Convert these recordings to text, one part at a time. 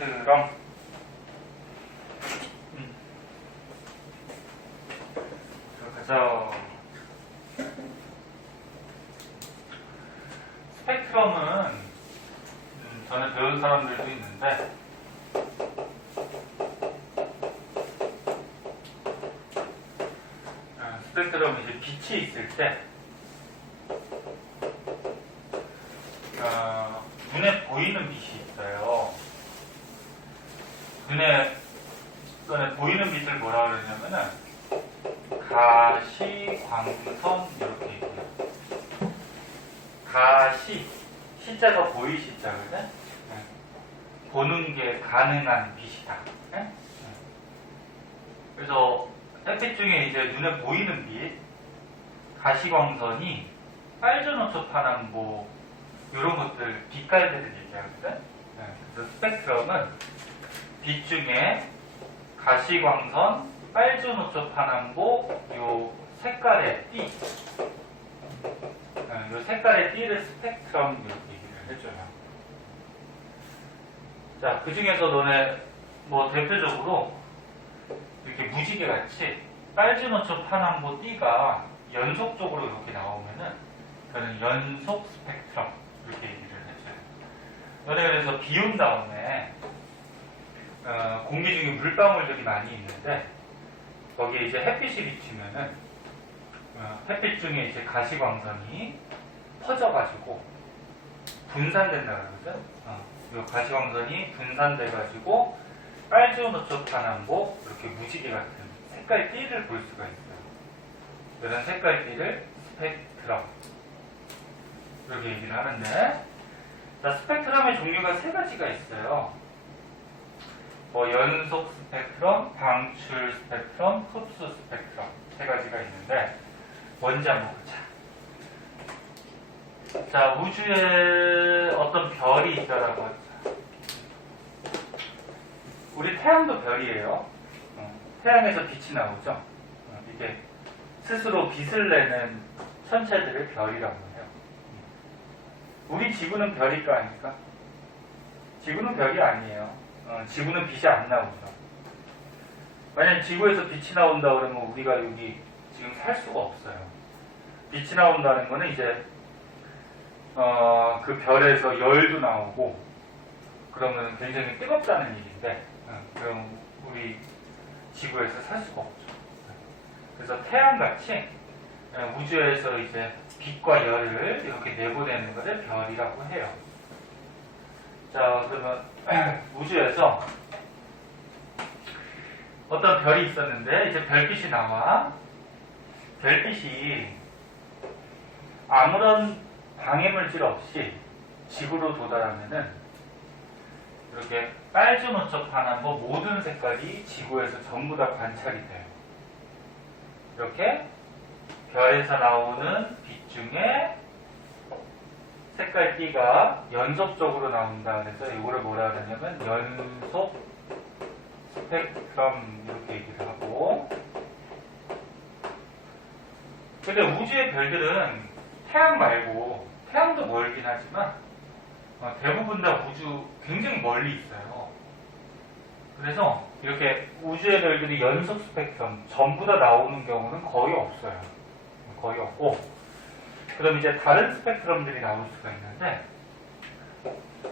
스펙트럼. 그래서 스펙트럼은 전에 배운 사람들도 있는데 스펙트럼은 이제 빛이 있을 때 눈에 보이는 빛이 있어요. 눈에 보이는 빛을 뭐라 그러냐면은 가시광선 이렇게 얘기해요. 가시, 시자가 보이시자 그래? 보는 게 가능한 빛이다. 네? 그래서 햇빛 중에 이제 눈에 보이는 빛, 가시광선이 빨주노초 파남보 이런 것들 빛깔들을 얘기하거든. 그래서 스펙트럼은 빛 중에 가시광선, 빨주노초 파남보 요 색깔의 띠, 요 색깔의 띠를 스펙트럼 이렇게 얘기를 해줘요. 자, 그 중에서 너네 뭐 대표적으로 이렇게 무지개 같이 빨주노초 파남보 띠가 연속적으로 이렇게 나오면은 그거는 연속 스펙트럼 이렇게 얘기를 해줘요. 너네 그래서 비 온 다음에 공기 중에 물방울들이 많이 있는데 거기에 이제 햇빛이 비치면은 햇빛 중에 이제 가시광선이 퍼져가지고 분산된다 그러거든. 이 가시광선이 분산돼가지고 빨주노초 파남보 이렇게 무지개 같은 색깔 띠를 볼 수가 있어요. 이런 색깔 띠를 스펙트럼 이렇게 얘기를 하는데, 자, 스펙트럼의 종류가 세 가지가 있어요. 뭐 연속 스펙트럼, 방출 스펙트럼, 흡수 스펙트럼 세 가지가 있는데 먼저 한번 보자. 자, 우주에 어떤 별이 있다라고 하죠. 우리 태양도 별이에요. 태양에서 빛이 나오죠. 이게 스스로 빛을 내는 천체들을 별이라고 해요. 우리 지구는 별일까 아닐까? 지구는 별이 아니에요. 지구는 빛이 안 나오죠. 만약 지구에서 빛이 나온다 그러면 우리가 여기 지금 살 수가 없어요. 빛이 나온다는 거는 이제 그 별에서 열도 나오고 그러면 굉장히 뜨겁다는 얘기인데 그럼 우리 지구에서 살 수가 없죠. 그래서 태양같이 우주에서 이제 빛과 열을 이렇게 내보내는 것을 별이라고 해요. 자, 그러면 우주에서 어떤 별이 있었는데 이제 별빛이 나와. 별빛이 아무런 방해물질 없이 지구로 도달하면은 이렇게 빨주노초 파남보 모든 색깔이 지구에서 전부 다 관찰이 돼요. 이렇게 별에서 나오는 빛 중에 색깔 띠가 연속적으로 나온다. 그래서 이거를 뭐라 그러냐면 연속 스펙트럼 이렇게 얘기를 하고. 근데 우주의 별들은 태양 말고, 태양도 멀긴 하지만 대부분 다 우주 굉장히 멀리 있어요. 그래서 이렇게 우주의 별들이 연속 스펙트럼 전부 다 나오는 경우는 거의 없어요. 거의 없고, 그럼 이제 다른 스펙트럼들이 나올 수가 있는데,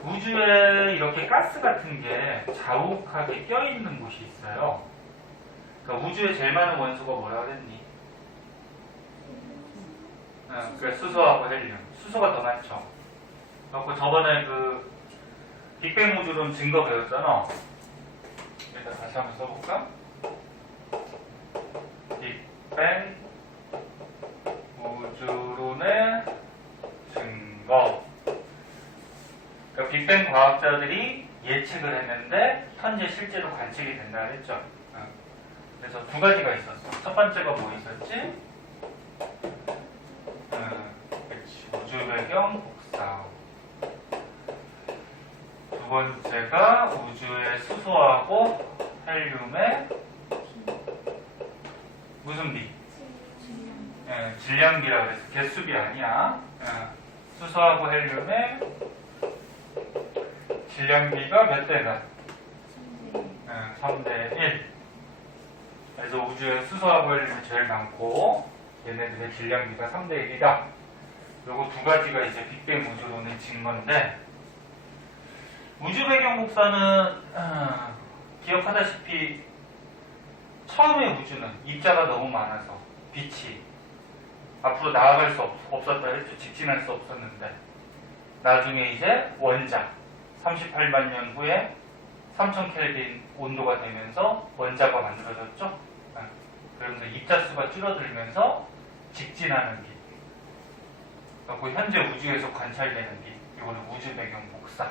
우주에 이렇게 가스 같은 게 자욱하게 껴있는 곳이 있어요. 그러니까 우주에 제일 많은 원소가 뭐라 그랬니? 그래, 수소하고 헬륨. 수소가 더 많죠. 그래서 저번에 그 빅뱅 우주론 증거 배웠잖아. 일단 다시 한번 써볼까? 빅뱅 우주론의 증거. 그러니까 빅뱅 과학자들이 예측을 했는데 현재 실제로 관측이 된다 했죠. 그래서 두 가지가 있었어. 첫 번째가 뭐 있었지? 우주 배경 복사. 두 번째가 우주의 수소하고 헬륨의 무슨 비? 질량비라 그래서 개수비 아니야. 수소하고 헬륨의 질량비가 몇 대가? 3대 1. 그래서 우주에 수소하고 헬륨이 제일 많고 얘네들의 질량비가 3대 1이다. 요거 두 가지가 이제 빅뱅 우주론의 증거인데, 우주 배경 복사는 기억하다시피 처음에 우주는 입자가 너무 많아서 빛이 앞으로 나아갈 수 없었다 했죠. 직진할 수 없었는데, 나중에 이제 원자 38만 년 후에 3000켈빈 온도가 되면서 원자가 만들어졌죠. 그러면서 입자 수가 줄어들면서 직진하는 빛. 그리고 현재 우주에서 관찰되는 빛. 이거는 우주 배경 복사.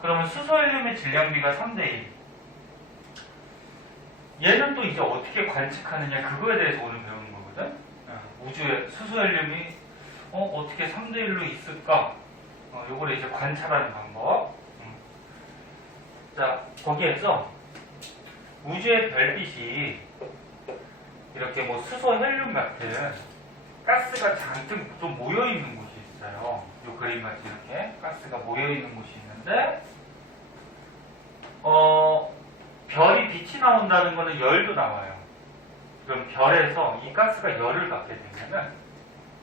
그러면 수소헬륨의 질량비가 3대 1. 얘는 또 이제 어떻게 관측하느냐, 그거에 대해서 오늘 배우는 거거든. 우주에 수소헬륨이 어떻게 3대 1로 있을까? 요거를 이제 관찰하는 방법. 자, 거기에서 우주의 별빛이 이렇게 뭐 수소, 헬륨 같은 가스가 잔뜩 좀 모여있는 곳이 있어요. 요 그림 같이 이렇게 가스가 모여있는 곳이 있는데, 별이 빛이 나온다는 거는 열도 나와요. 그럼 별에서 이 가스가 열을 받게 되면은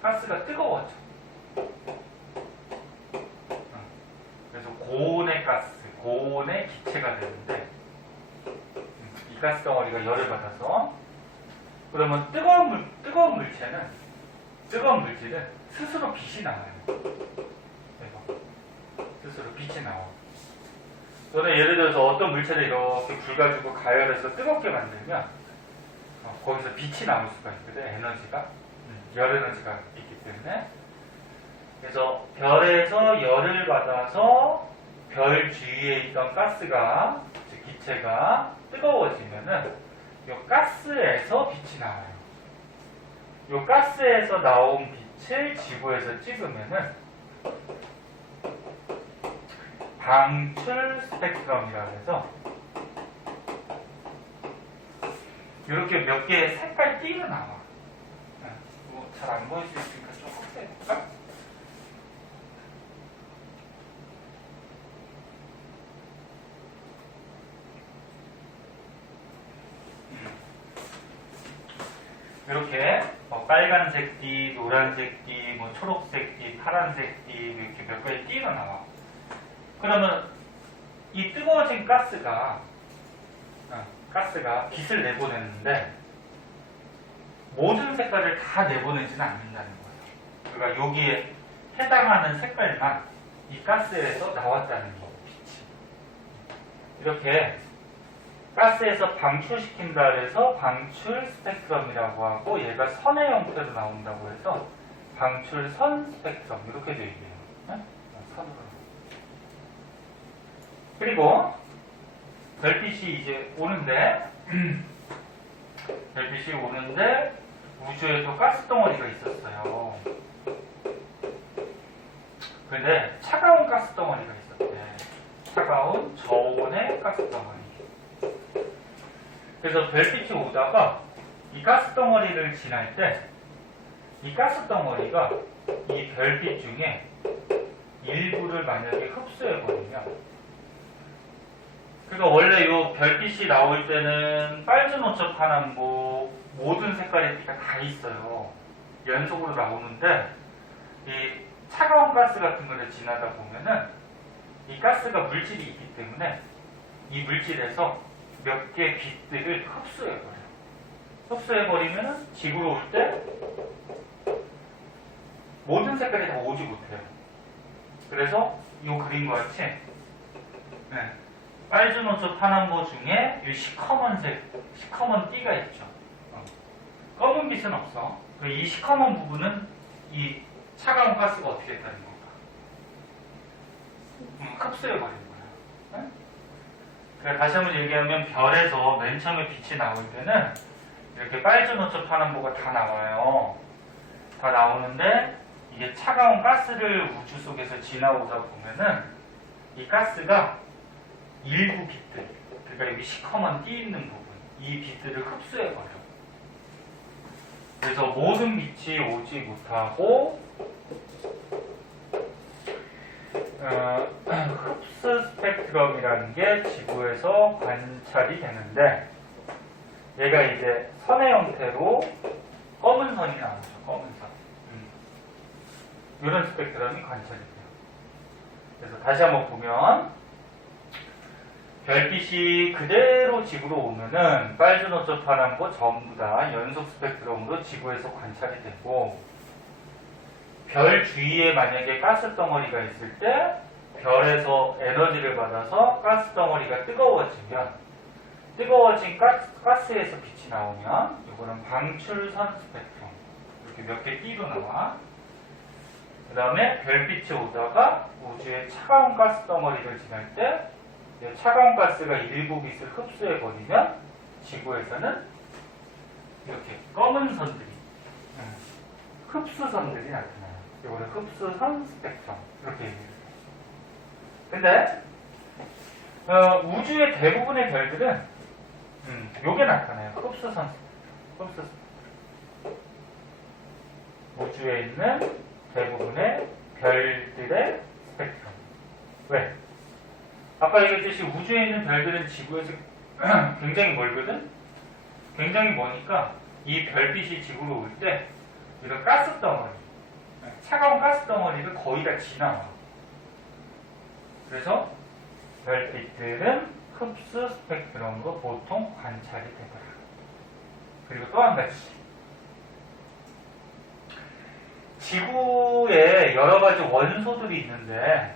가스가 뜨거워져. 그래서 고온의 가스, 고온의 기체가 되는데, 이 가스 덩어리가 열을 받아서, 그러면 뜨거운 물질은 스스로 빛이 나와요. 스스로 빛이 나와. 저는 예를 들어서 어떤 물체를 이렇게 불 가지고 가열해서 뜨겁게 만들면 거기서 빛이 나올 수가 있거든. 에너지가, 열 에너지가 있기 때문에. 그래서 별에서 열을 받아서 별 주위에 있던 가스가, 즉 기체가 뜨거워지면은 이 가스에서 빛이 나와요. 이 가스에서 나온 빛을 지구에서 찍으면은 방출 스펙트럼이라고 해서 이렇게 몇 개의 색깔 띠가 나와. 잘 안 보일 수 있으니까 좀 확대해볼까? 이렇게 빨간색 띠, 노란색 띠, 뭐 초록색 띠, 파란색 띠, 이렇게 몇 개의 띠가 나와. 그러면 이 뜨거워진 가스가 빛을 내보내는데 모든 색깔을 다 내보내지는 않는다는 거예요. 그러니까 여기에 해당하는 색깔만 이 가스에서 나왔다는 거, 빛이. 이렇게 가스에서 방출시킨다 해서 방출 스펙트럼이라고 하고, 얘가 선의 형태로 나온다고 해서 방출선 스펙트럼, 이렇게 되어 있네요. 선으로. 그리고 별빛이 이제 오는데 별빛이 오는데 우주에도 가스 덩어리가 있었어요. 근데 차가운 가스 덩어리가 있었대. 차가운 저온의 가스 덩어리. 그래서 별빛이 오다가 이 가스 덩어리를 지날 때 이 가스 덩어리가 이 별빛 중에 일부를 만약에 흡수해버리면, 그러니까 원래 이 별빛이 나올 때는 빨주노초 파남보 모든 색깔의 빛가 다 있어요. 연속으로 나오는데, 이 차가운 가스 같은 거를 지나다 보면은 이 가스가 물질이 있기 때문에 이 물질에서 몇 개의 빛들을 흡수해버려요. 흡수해버리면 지구로 올 때 모든 색깔이 다 오지 못해요. 그래서 이 그림과 같이 빨주노초 파남보 중에 이 시커먼 띠가 있죠. 검은 빛은 없어. 이 시커먼 부분은 이 차가운 가스가 어떻게 했다는 건가? 흡수해버린 거야. 그러니까 다시 한번 얘기하면 별에서 맨 처음에 빛이 나올 때는 이렇게 빨주노초 파남보가 다 나와요. 다 나오는데 이게 차가운 가스를 우주 속에서 지나오다 보면은 이 가스가 일부 빛들, 그러니까 여기 시커먼 띠 있는 부분, 이 빛들을 흡수해버려. 그래서 모든 빛이 오지 못하고 스펙트럼이라는 게 지구에서 관찰이 되는데 얘가 이제 선의 형태로 검은 선이 나오죠. 검은 선. 이런 스펙트럼이 관찰이 돼요. 그래서 다시 한번 보면 별빛이 그대로 지구로 오면은 빨주, 노초, 파란보 전부 다 연속 스펙트럼으로 지구에서 관찰이 되고 별 주위에 만약에 가스 덩어리가 있을 때 별에서 에너지를 받아서 가스 덩어리가 뜨거워지면 뜨거워진 가스에서 빛이 나오면 이거는 방출선 스펙트럼 이렇게 몇 개 띠로 나와. 그 다음에 별빛이 오다가 우주에 차가운 가스 덩어리를 지날 때 차가운 가스가 일부 빛을 흡수해버리면 지구에서는 이렇게 검은 선들이 흡수선들이 나타나요. 이거는 흡수선 스펙트럼 이렇게 얘기해요. 근데 우주의 대부분의 별들은 요게 나타나요. 흡수선 스펙트럼. 우주에 있는 대부분의 별들의 스펙트럼. 왜? 아까 얘기했듯이 우주에 있는 별들은 지구에서 굉장히 멀거든? 굉장히 머니까 이 별빛이 지구로 올 때 이런 가스 덩어리, 차가운 가스 덩어리를 거의 다 지나와. 그래서 별빛들은 흡수 스펙트럼으로 보통 관찰이 되더라. 그리고 또 한 가지. 지구에 여러 가지 원소들이 있는데,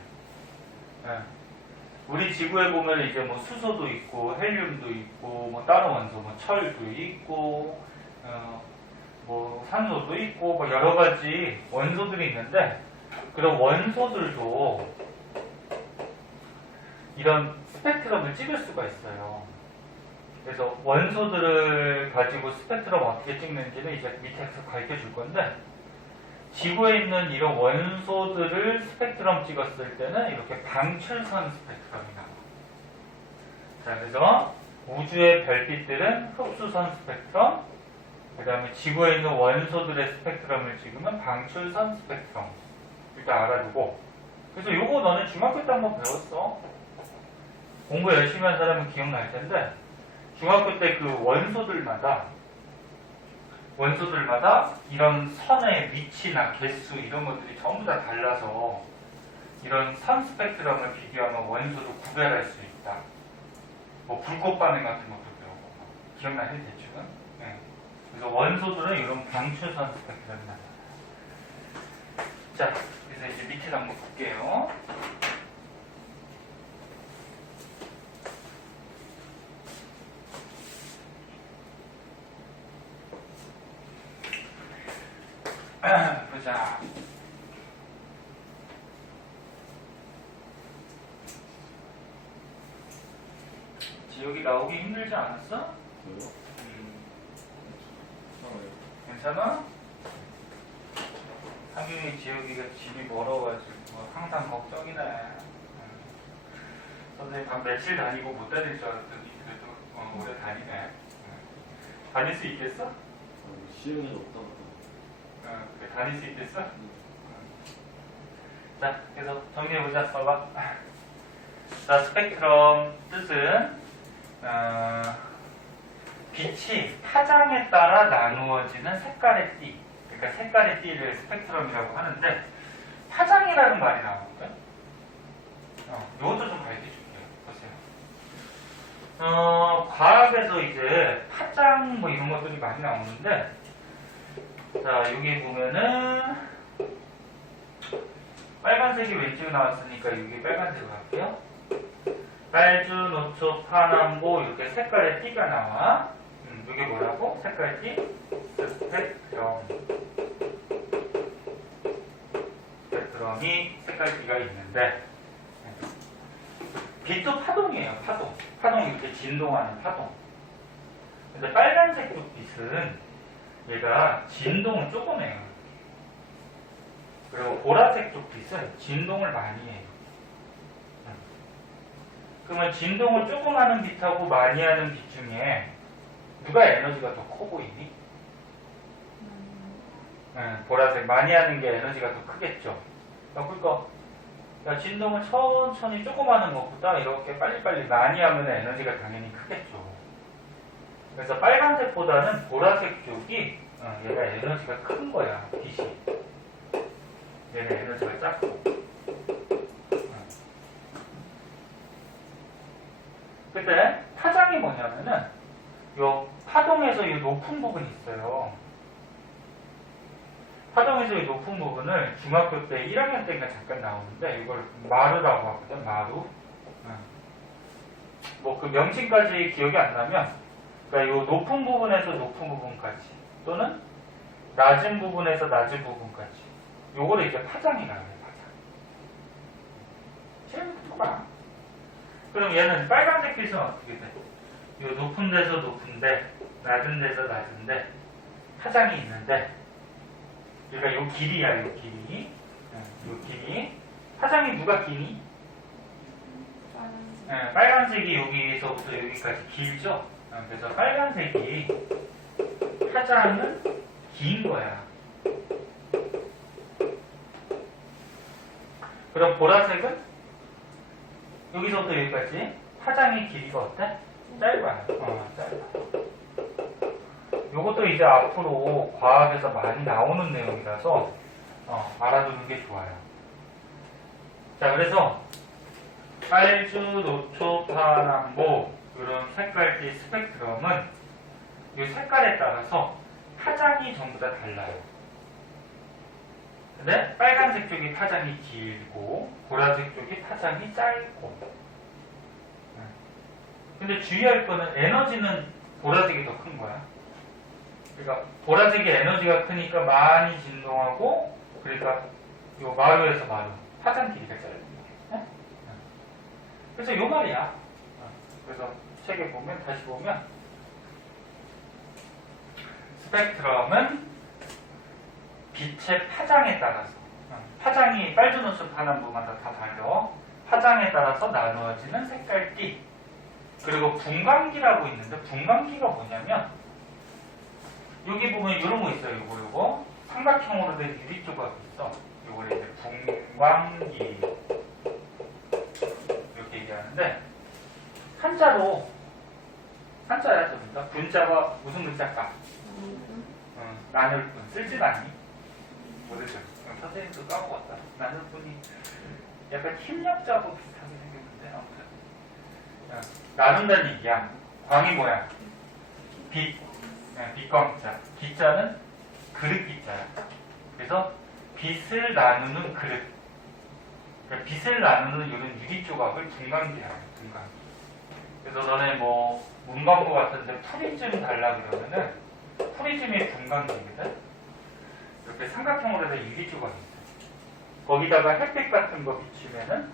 우리 지구에 보면 이제 뭐 수소도 있고, 헬륨도 있고, 뭐 다른 원소, 뭐 철도 있고, 뭐 산소도 있고, 뭐 여러 가지 원소들이 있는데, 그런 원소들도 이런 스펙트럼을 찍을 수가 있어요. 그래서 원소들을 가지고 스펙트럼 어떻게 찍는지는 이제 밑에서 가르쳐 줄 건데, 지구에 있는 이런 원소들을 스펙트럼 찍었을 때는 이렇게 방출선 스펙트럼이 나와요. 자, 그래서 우주의 별빛들은 흡수선 스펙트럼, 그 다음에 지구에 있는 원소들의 스펙트럼을 찍으면 방출선 스펙트럼. 일단 알아두고. 그래서 요거 너는 중학교 때 한번 배웠어. 공부 열심히 한 사람은 기억날 텐데, 중학교 때 그 원소들마다 이런 선의 위치나 개수 이런 것들이 전부 다 달라서 이런 선 스펙트럼을 비교하면 원소도 구별할 수 있다. 뭐 불꽃 반응 같은 것도 배우고 기억나니 대충은? 네. 그래서 원소들은 이런 방출선 스펙트럼이 나타나요. 자, 그래서 이제 밑에 한번 볼게요. 보자. 지옥이 나오기 힘들지 않았어? 괜찮아? 하경이 지옥이가 집이 멀어가지고 항상 걱정이네. 선생님 한 며칠 다니고 못 다닐 줄 알았더니 그래도 오래 다니네. 다닐 수 있겠어? 시흥이 없다고. 그래, 다닐 수 있겠어? 자, 그래서 정리해보자. 봐봐. 자, 스펙트럼 뜻은 빛이 파장에 따라 나누어지는 색깔의 띠. 그러니까 색깔의 띠를 스펙트럼이라고 하는데 파장이라는 말이 나오거든. 이것도 좀 가르쳐줄게요. 보세요. 과학에서 이제 파장 뭐 이런 것들이 많이 나오는데, 자, 여기 보면은 빨간색이 왼쪽에 나왔으니까 여기 빨간색으로 할게요. 빨주, 노초, 파남보 이렇게 색깔의 띠가 나와. 이게 뭐라고? 색깔 띠? 스펙트럼. 스펙트럼이 색깔 띠가 있는데 빛도 파동이에요. 파동 이렇게 진동하는 파동. 근데 빨간색 쪽 빛은 얘가 진동을 조금 해요. 그리고 보라색 쪽 빛은 진동을 많이 해요. 그러면 진동을 조금 하는 빛하고 많이 하는 빛 중에 누가 에너지가 더 커 보이니? 보라색 많이 하는 게 에너지가 더 크겠죠. 그러니까 그러니까 진동을 천천히 조금 하는 것보다 이렇게 빨리빨리 많이 하면 에너지가 당연히 크겠죠. 그래서 빨간색보다는 보라색 쪽이 얘가 에너지가 큰 거야, 빛이. 얘는 에너지가 작고. 근데 파장이 뭐냐면은 요 파동에서 이 높은 부분이 있어요. 파동에서 이 높은 부분을 중학교 때 1학년 때인가 잠깐 나오는데 이걸 마루라고 하거든. 마루. 뭐 그 명칭까지 기억이 안 나면 그러니까 이 높은 부분에서 높은 부분까지 또는 낮은 부분에서 낮은 부분까지 요거를 이제 파장이라고 해요. 파장. 재밌어 봐. 그럼 얘는 빨간색 빛은 어떻게 돼? 요 높은 데서 높은데 낮은 데서 낮은데 파장이 있는데 그러니까 요 길이야, 요 길이. 요 길이. 파장이 누가 기니? 네, 빨간색이 여기서부터 여기까지 길죠? 그래서 빨간색이 파장은 긴 거야. 그럼 보라색은 여기서부터 여기까지 파장의 길이가 어때? 짧아요. 짧아. 요것도 이제 앞으로 과학에서 많이 나오는 내용이라서 알아두는 게 좋아요. 자, 그래서 빨주, 노초, 파남보 이런 색깔띠 스펙트럼은 이 색깔에 따라서 파장이 전부 다 달라요. 근데 빨간색 쪽이 파장이 길고 보라색 쪽이 파장이 짧고. 근데 주의할 거는 에너지는 보라색이 더 큰 거야. 그러니까 보라색이 에너지가 크니까 많이 진동하고 그러니까 요 마루에서 마루 파장 길이가 짧은 거야. 그래서 요 말이야. 그래서 책에 보면 다시 보면 스펙트럼은 빛의 파장에 따라서 파장이 빨주노초 파남보마다 다 달려 파장에 따라서 나누어지는 색깔띠 그리고 분광기라고 있는데 분광기가 뭐냐면 여기 보면 이런 거 있어요. 요거 삼각형으로 된 유리 조각이 있어. 요걸 이제 분광기 이렇게 얘기하는데 한자야 좀 분자가 무슨 글자일까? 나눌분 쓸진 않니? 모르죠. 선생님도 까먹었다. 나눌분이 약간 힘력자하고 비슷하게 생겼는데 아무튼 나눈다는 얘기야. 광이 뭐야? 빛광자. 기자는 그릇 기자야. 그래서 빛을 나누는 그릇. 그러니까 빛을 나누는 이런 유리 조각을 분광기라고 해요. 분광기. 그래서 너네 뭐 문광고 같은데 프리즘 달라 그러면은 프리즘이 분광기거든. 이렇게 삼각형으로 된 유리 조각이 있어요. 거기다가 햇빛 같은 거 비추면은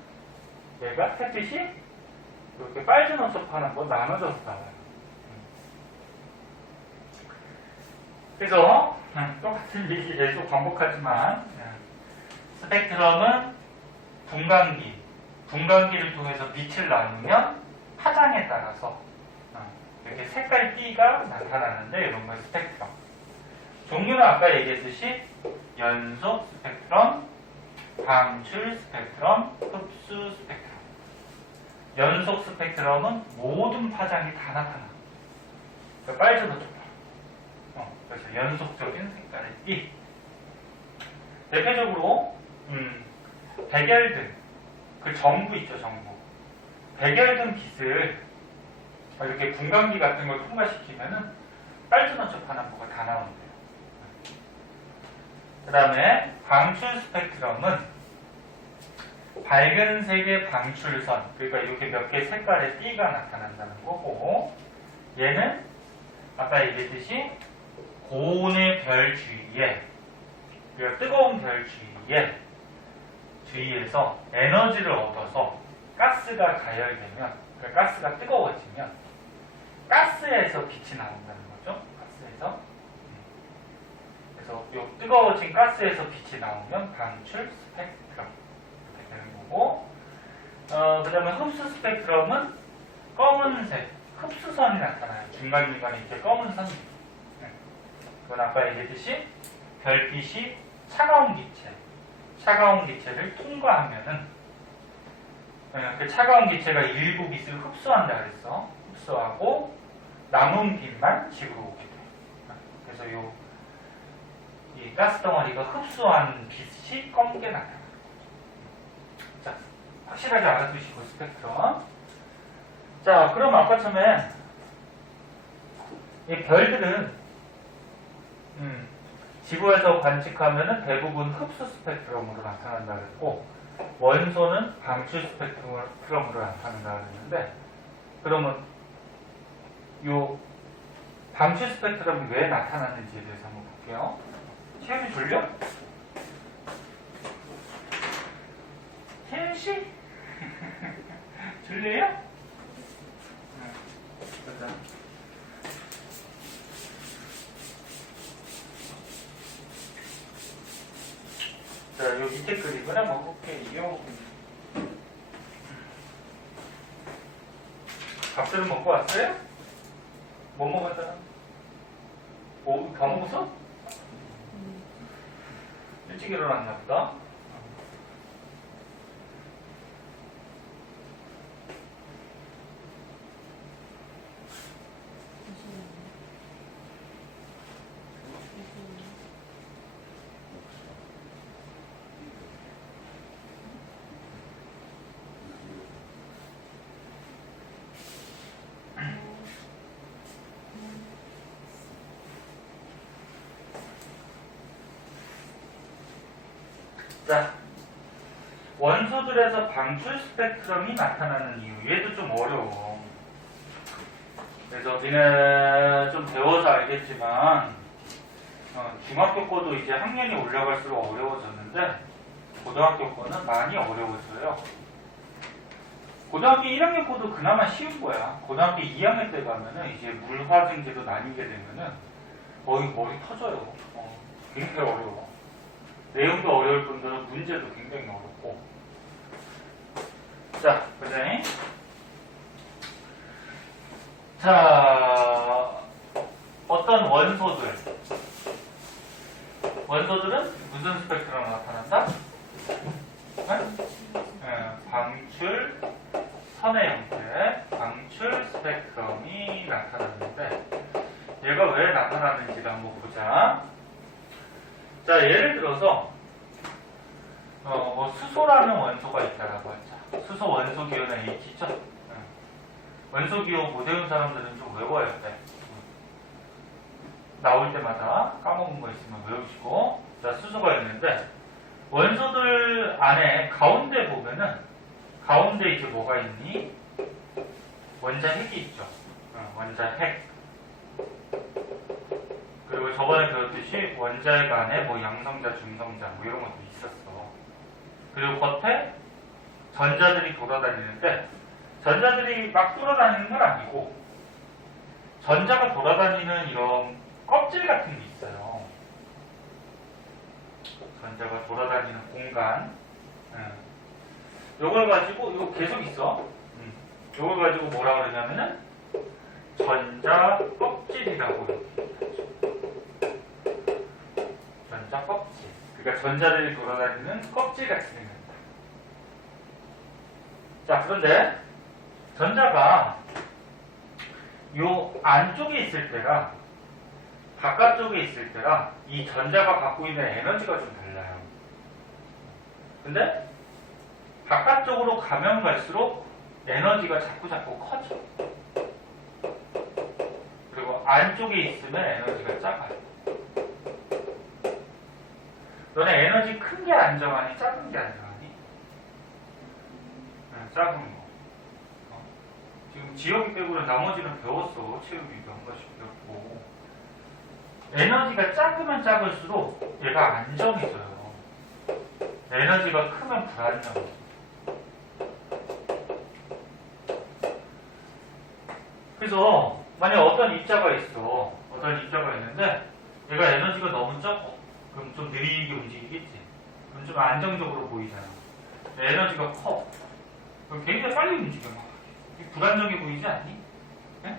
얘가 햇빛이 이렇게 빨주노초 파는 거 나눠져서 나와요. 그래서 똑같은 얘기 계속 반복하지만 스펙트럼은 분광기를 통해서 빛을 나누면 파장에 따라서 이렇게 색깔 띠가 나타나는데 이런 걸 스펙트럼. 종류는 아까 얘기했듯이 연속 스펙트럼, 방출 스펙트럼, 흡수 스펙트럼. 연속 스펙트럼은 모든 파장이 다 나타나. 그러니까 빨주노초 그래서 연속적인 색깔의 띠. 대표적으로 백열등, 그 전구 있죠, 전구. 백열등 빛을 이렇게 분광기 같은 걸 통과시키면은 빨주노초 파남보가 다 나오는데요. 그 다음에 방출 스펙트럼은 밝은 색의 방출선, 그러니까 이렇게 몇 개 색깔의 띠가 나타난다는 거고, 얘는 아까 얘기했듯이 고온의 별 주위에, 그러니까 뜨거운 별 주위에서 에너지를 얻어서 가스가 가열되면, 그러니까 가스가 뜨거워지면 가스에서 빛이 나온다는 거죠. 가스에서. 그래서 이 뜨거워진 가스에서 빛이 나오면 방출 스펙트럼 이렇게 되는 거고, 그 다음에 흡수 스펙트럼은 검은색 흡수선이 나타나요. 중간중간에 이렇게 검은 선이. 그건 아까 얘기했듯이 별빛이 차가운 기체를 통과하면은 그 차가운 기체가 일부 빛을 흡수한다 그랬어. 흡수하고 남은 빛만 지구로 오게 돼. 그래서 이 가스 덩어리가 흡수한 빛이 검게 나타나는 거죠. 자, 확실하게 알아두시고 스펙트럼. 자, 그럼 아까 처음에 이 별들은 지구에서 관측하면 대부분 흡수 스펙트럼으로 나타난다 그랬고 원소는 방출 스펙트럼으로 나타난다 그랬는데 그러면 요 방출 스펙트럼이 왜 나타나는지에 대해서 한번 볼게요. 시험이 졸려? 태연씨? 졸려요? 자, 자, 요 밑에 그림을 한번 볼게요. 밥들은 먹고 왔어요? 뭐 먹었잖아? 뭐, 다 먹었어? 일찍 일어났나 보다? 자, 원소들에서 방출 스펙트럼이 나타나는 이유. 얘도 좀 어려워. 그래서 니네 좀 배워서 알겠지만 중학교 거도 이제 학년이 올라갈수록 어려워졌는데 고등학교 거는 많이 어려워져요. 고등학교 1학년 거도 그나마 쉬운 거야. 고등학교 2학년 때 가면은 이제 물화생제도 나뉘게 되면은 거의 머리 터져요. 굉장히 어려워. 내용도 어려울 뿐더러 문제도 굉장히 어렵고. 자, 그다음에 자, 어떤 원소들은 무슨 스펙트럼으로 나타난다? 방출 선의 형태, 방출 스펙트럼이 나타나는데 얘가 왜 나타나는지를 한번 보자. 자, 예를 들어서 수소라는 원소가 있다라고 하자. 수소 원소 기호는 H죠. 원소 기호 못 외운 사람들은 좀 외워야 돼. 나올 때마다 까먹은 거 있으면 외우시고. 자, 수소가 있는데 원소들 안에 가운데 보면은 가운데 이제 뭐가 있니? 원자핵이 있죠. 원자핵. 그리고 저번에 배웠듯이 원자핵 안에 뭐 양성자, 중성자 뭐 이런 것도 있었어. 그리고 겉에 전자들이 돌아다니는데 전자들이 막 돌아다니는 건 아니고 전자가 돌아다니는 이런 껍질 같은 게 있어요. 전자가 돌아다니는 공간. 요걸 가지고 이거 계속 있어. 요걸 가지고 뭐라 그러냐면은 전자 껍질이라고 이렇게 얘기하죠. 전자 껍질. 그러니까 전자들이 돌아다니는 껍질 같이 생겼다. 자, 그런데 전자가 요 안쪽에 있을 때랑 바깥쪽에 있을 때랑 이 전자가 갖고 있는 에너지가 좀 달라요. 근데 바깥쪽으로 가면 갈수록 에너지가 자꾸 커져. 그리고 안쪽에 있으면 에너지가 작아요. 너네 에너지 큰 게 안정하니 작은 게 안정하니? 작은 거. 지금 지역이 빼고는 나머지는 배웠어. 체육이도 한 번씩 배웠고. 에너지가 작으면 작을수록 얘가 안정해져요. 에너지가 크면 불안정해져. 그래서 만약 어떤 입자가 있어. 어떤 입자가 있는데 얘가 에너지가 너무 적어. 그럼 좀 느리게 움직이겠지. 그럼 좀 안정적으로 보이잖아. 에너지가 커. 그럼 굉장히 빨리 움직여. 불안정해 보이지 않니? 네?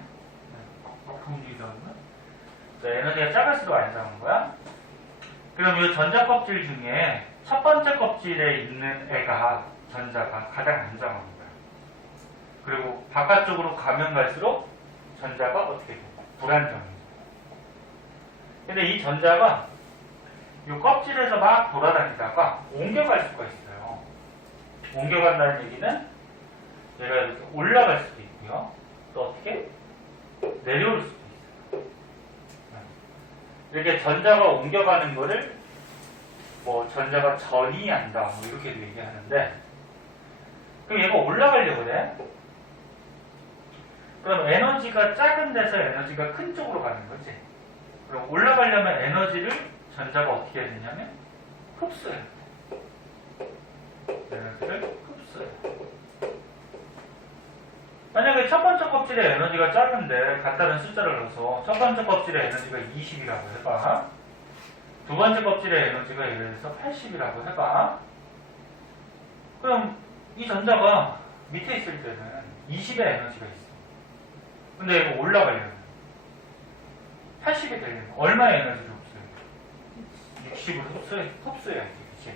막 움직이다 보면. 에너지가 작을수록 안정한 거야. 그럼 이 전자 껍질 중에 첫 번째 껍질에 있는 애가 전자가 가장 안정한 거야. 바깥쪽으로 가면 갈수록 전자가 어떻게 돼요? 불안정해져요. 근데 이 전자가 이 껍질에서 막 돌아다니다가 옮겨갈 수가 있어요. 옮겨간다는 얘기는 얘가 이렇게 올라갈 수도 있고요. 또 어떻게? 내려올 수도 있어요. 이렇게 전자가 옮겨가는 거를 뭐 전자가 전이한다 뭐 이렇게도 얘기하는데, 그럼 얘가 올라가려고 그래. 그럼 에너지가 작은 데서 에너지가 큰 쪽으로 가는 거지. 그럼 올라가려면 에너지를 전자가 어떻게 해야 되냐면 흡수해야 돼. 에너지를 흡수해야 돼. 만약에 첫 번째 껍질에 에너지가 작은데 간단한 숫자를 넣어서 첫 번째 껍질에 에너지가 20이라고 해봐. 두 번째 껍질에 에너지가 예를 들어서 80이라고 해봐. 그럼 이 전자가 밑에 있을 때는 20의 에너지가 있어. 근데 이거 올라가려면 80이 되려면 얼마의 에너지를 흡수해야 돼? 60을 흡수해야지. 그치?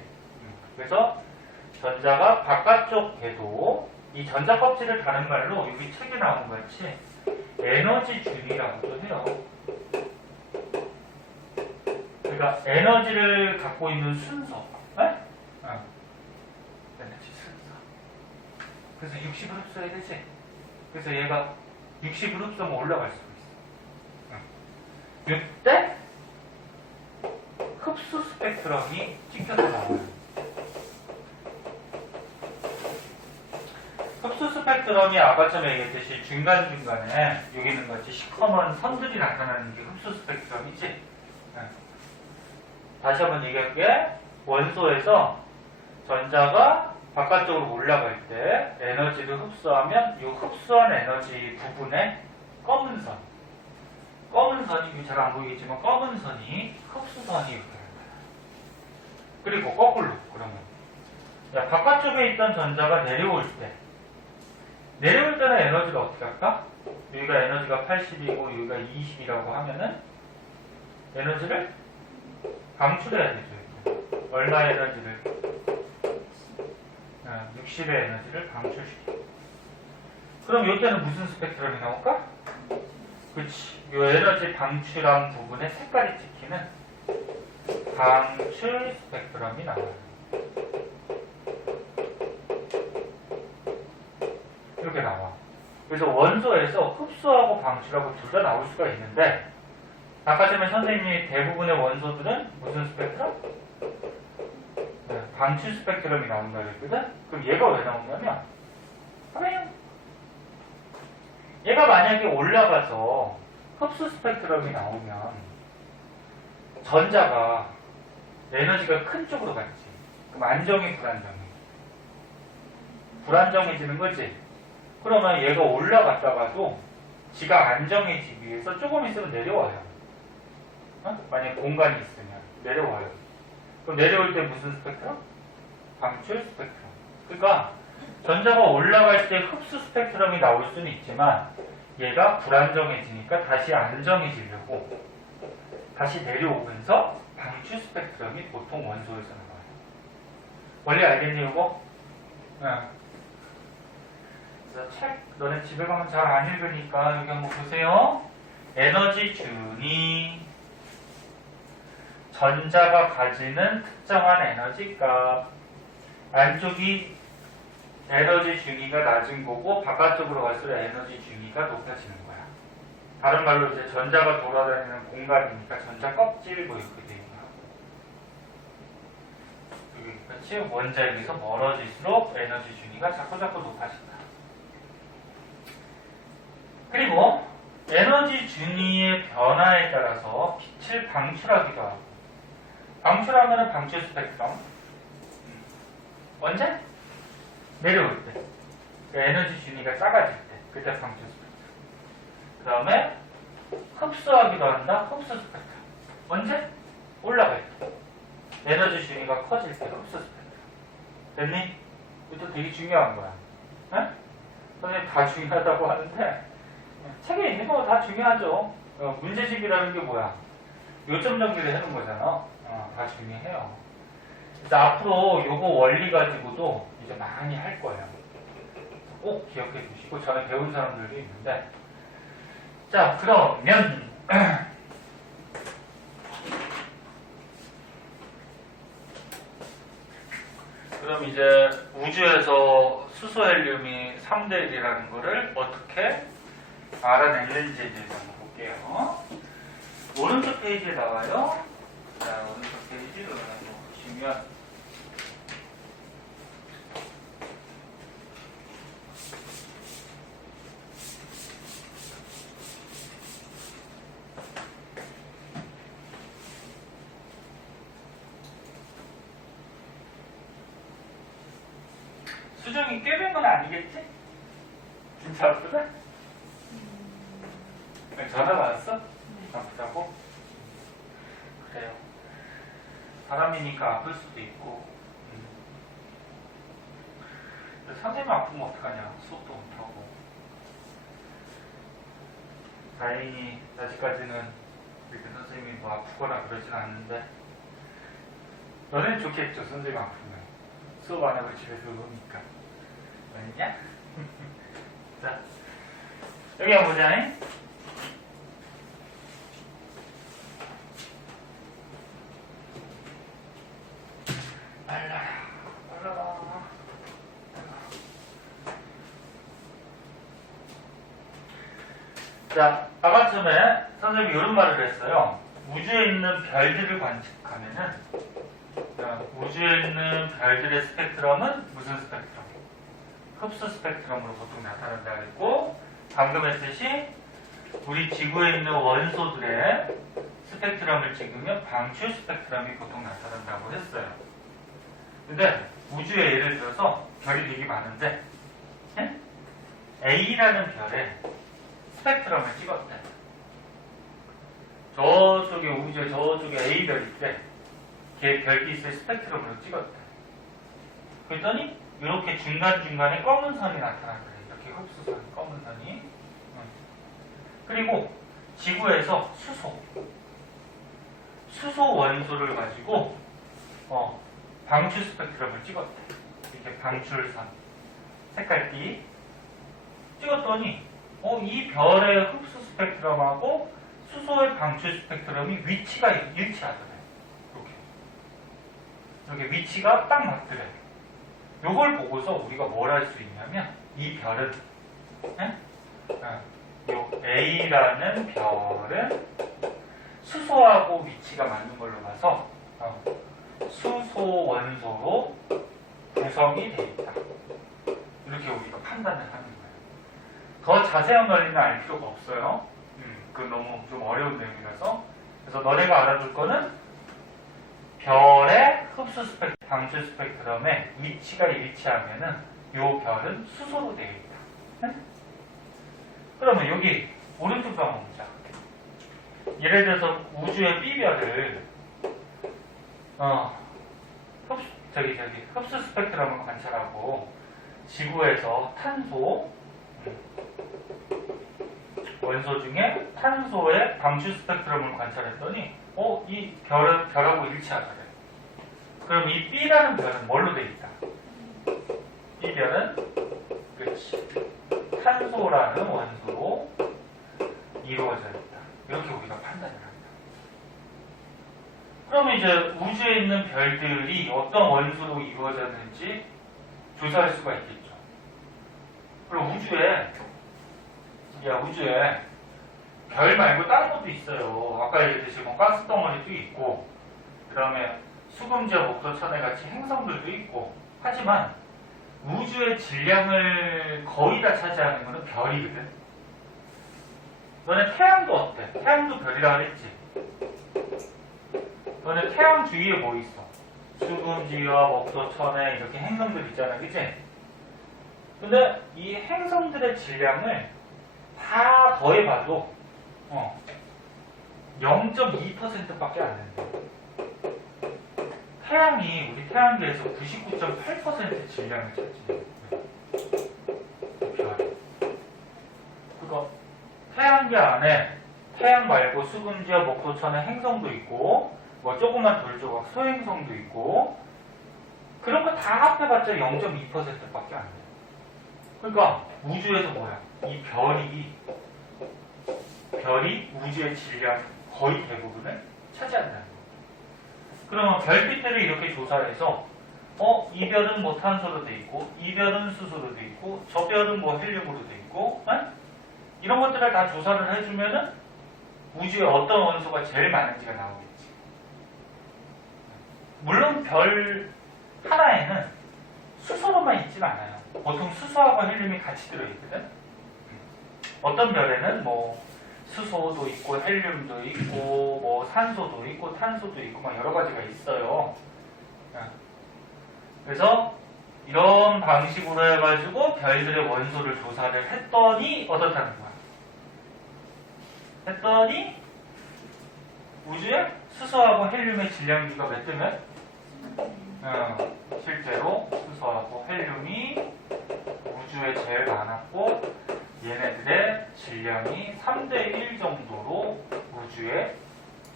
그래서 전자가 바깥쪽 궤도, 이 전자 껍질을 다른 말로 여기 책에 나온 것 같이 에너지 준이라고도 해요. 그러니까 에너지를 갖고 있는 순서. 에너지 순서. 그래서 60을 흡수해야 되지. 그래서 얘가 60을 흡수하면 올라갈 수도 있어. 이때 흡수 스펙트럼이 찍혀서 나와요. 흡수 스펙트럼이 아까 전에 얘기했듯이 중간중간에 여기 있는 같이 시커먼 선들이 나타나는 게 흡수 스펙트럼이지. 다시 한번 얘기할게. 원소에서 전자가 바깥쪽으로 올라갈 때 에너지를 흡수하면 이 흡수한 에너지 부분에 검은 선이 잘 안 보이겠지만 검은 선이 흡수선이 이렇게 됩니다. 그리고 거꾸로 그러면 바깥쪽에 있던 전자가 내려올 때는 에너지가 어떻게 할까? 여기가 에너지가 80이고 여기가 20이라고 하면은 에너지를 방출해야 되죠. 얼마의 에너지를? 60의 에너지를 방출시켜. 그럼 이때는 무슨 스펙트럼이 나올까? 그치. 이 에너지 방출한 부분에 색깔이 찍히는 방출 스펙트럼이 나와요. 이렇게 나와. 그래서 원소에서 흡수하고 방출하고 둘 다 나올 수가 있는데, 아까 전에 선생님이 대부분의 원소들은 무슨 스펙트럼? 방출 스펙트럼이 나온다 그랬거든? 그럼 얘가 왜 나오냐면, 얘가 만약에 올라가서 흡수 스펙트럼이 나오면 전자가 에너지가 큰 쪽으로 갔지. 그럼 안정이 불안정해지는 거지. 그러면 얘가 올라갔다가도 지가 안정해지기 위해서 조금 있으면 내려와요. 만약에 공간이 있으면 내려와요. 그럼 내려올 때 무슨 스펙트럼? 방출 스펙트럼. 그러니까 전자가 올라갈 때 흡수 스펙트럼이 나올 수는 있지만 얘가 불안정해지니까 다시 안정해지려고 다시 내려오면서 방출 스펙트럼이 보통 원소에서 나와요. 원리 알겠니 이거? 그래서 책 너네 집에 가면 잘 안 읽으니까 여기 한번 보세요. 에너지 준위, 전자가 가지는 특정한 에너지 값. 안쪽이 에너지 준위가 낮은 거고 바깥쪽으로 갈수록 에너지 준위가 높아지는 거야. 다른 말로 이제 전자가 돌아다니는 공간이니까 전자 껍질 뭐 이렇게 되어 있는 거고. 여기 같이 원자에서 멀어질수록 에너지 준위가 자꾸 높아진다. 그리고 에너지 준위의 변화에 따라서 빛을 방출하기도 하고. 방출하면 방출 스펙트럼. 언제? 내려올 때. 에너지 준위가 작아질 때. 그때 방출 스펙트럼. 그 다음에 흡수하기도 한다. 흡수 스펙트럼. 언제? 올라갈 때. 에너지 준위가 커질 때 흡수 스펙트럼. 됐니? 이것도 되게 중요한 거야. 에? 선생님 다 중요하다고 하는데 책에 있는 거 다 중요하죠. 문제집이라는 게 뭐야? 요점 정리를 해놓은 거잖아. 다 중요해요. 그래서 앞으로 요거 원리 가지고도 이제 많이 할 거예요. 꼭 기억해 주시고 전에 배운 사람들도 있는데 자 그러면 그럼 이제 우주에서 수소 헬륨이 3대 1이라는 거를 어떻게 알아냈는지에 대해서 한번 볼게요. 오른쪽 페이지에 나와요. 자, 오른쪽 페이지를 한번 보시면 수정이 꿰맨 건 아니겠지? 진짜 아프다? 전화가 왔어? 아프다고? 그래요. 바람이니까 아플 수도 있고. 선생님 아프면 어떡하냐? 수업도 못하고. 다행히 아직까지는 이렇게 선생님이 뭐 아프거나 그러진 않는데 너는 좋겠죠? 선생님 아프면. 수업 안 하고 집에서 노니까. 아니냐? 자, 여기 한번 보자. 자, 아까 처음에 선생님이 이런 말을 했어요. 우주에 있는 별들을 관측하면은, 우주에 있는 별들의 스펙트럼은 무슨 스펙트럼? 흡수 스펙트럼으로 보통 나타난다 그랬고, 방금 했듯이 우리 지구에 있는 원소들의 스펙트럼을 찍으면 방출 스펙트럼이 보통 나타난다고 했어요. 근데 우주에 예를 들어서 별이 되게 많은데 A라는 별에 스펙트럼을 찍었대. 저쪽에 우주에 저쪽에 A별이 있대. 걔 별빛의 스펙트럼으로 찍었대. 그랬더니 이렇게 중간중간에 검은 선이 나타나거든. 이렇게 흡수선, 검은 선이. 그리고 지구에서 수소 원소를 가지고 방출 스펙트럼을 찍었대. 이렇게 방출선, 색깔띠 찍었더니 이 별의 흡수 스펙트럼하고 수소의 방출 스펙트럼이 위치가 일치하더래. 이렇게 위치가 딱 맞더래. 요걸 보고서 우리가 뭘 할 수 있냐면 이 별은 요 A라는 별은 수소하고 위치가 맞는 걸로 봐서 수소 원소로 구성이 되어 있다. 이렇게 우리가 판단을 하는 거예요. 더 자세한 원리는 알 필요가 없어요. 그건 너무 좀 어려운 내용이라서. 그래서 너네가 알아둘 거는 별의 흡수 스펙트럼, 방출 스펙트럼에 위치가 일치하면은 요 별은 수소로 되어 있다. 그러면 여기 오른쪽 방 보자. 예를 들어서 우주의 B별을 흡수 스펙트럼을 관찰하고 지구에서 탄소 원소 중에 탄소의 방출 스펙트럼을 관찰했더니 이 별하고 일치하더래. 그럼 이 B라는 별은 뭘로 되어 있다? 이 별은 그렇지. 탄소라는 원소로 이루어져 있다. 이렇게 우리가 판단을 합니다. 그러면 이제 우주에 있는 별들이 어떤 원소로 이루어졌는지 조사할 수가 있겠죠. 그럼 우주에 별 말고 다른 것도 있어요. 아까 얘기했듯이 가스덩어리도 있고, 그 다음에 수금지와 목토천에 같이 행성들도 있고, 하지만 우주의 질량을 거의 다 차지하는 것은 별이거든. 너네 태양도 어때? 태양도 별이라 그랬지? 너네 태양 주위에 뭐 있어? 수금지와 목토천에 이렇게 행성들 있잖아, 그치? 근데 이 행성들의 질량을 다 더해봐도 0.2%밖에 안 된다. 태양이 우리 태양계에서 99.8% 질량을 차지해요. 별. 그거 태양계 안에 태양 말고 수금지와 목토천의 행성도 있고, 뭐 조그만 돌조각 소행성도 있고, 그런 거 다 합해봤자 0.2%밖에 안 돼요. 그러니까 우주에서 뭐야? 이 별이 우주의 질량 거의 대부분을 차지한다는 거예요. 그러면 별빛들을 이렇게 조사해서 이 별은 뭐 탄소로 돼 있고 이 별은 수소로 돼 있고 저 별은 뭐 헬륨으로 돼 있고 이런 것들을 다 조사를 해주면은 우주에 어떤 원소가 제일 많은지가 나오겠지. 물론 별 하나에는 수소로만 있진 않아요. 보통 수소하고 헬륨이 같이 들어있거든. 어떤 별에는 뭐 수소도 있고 헬륨도 있고 뭐 산소도 있고 탄소도 있고 막 여러 가지가 있어요. 그래서 이런 방식으로 해가지고 별들의 원소를 조사를 했더니 어떻다는 거야? 했더니 우주에 수소하고 헬륨의 질량비가 몇 대면? 실제로 수소하고 헬륨이 우주에 제일 많았고 얘네들의 질량이 3대1 정도로 우주에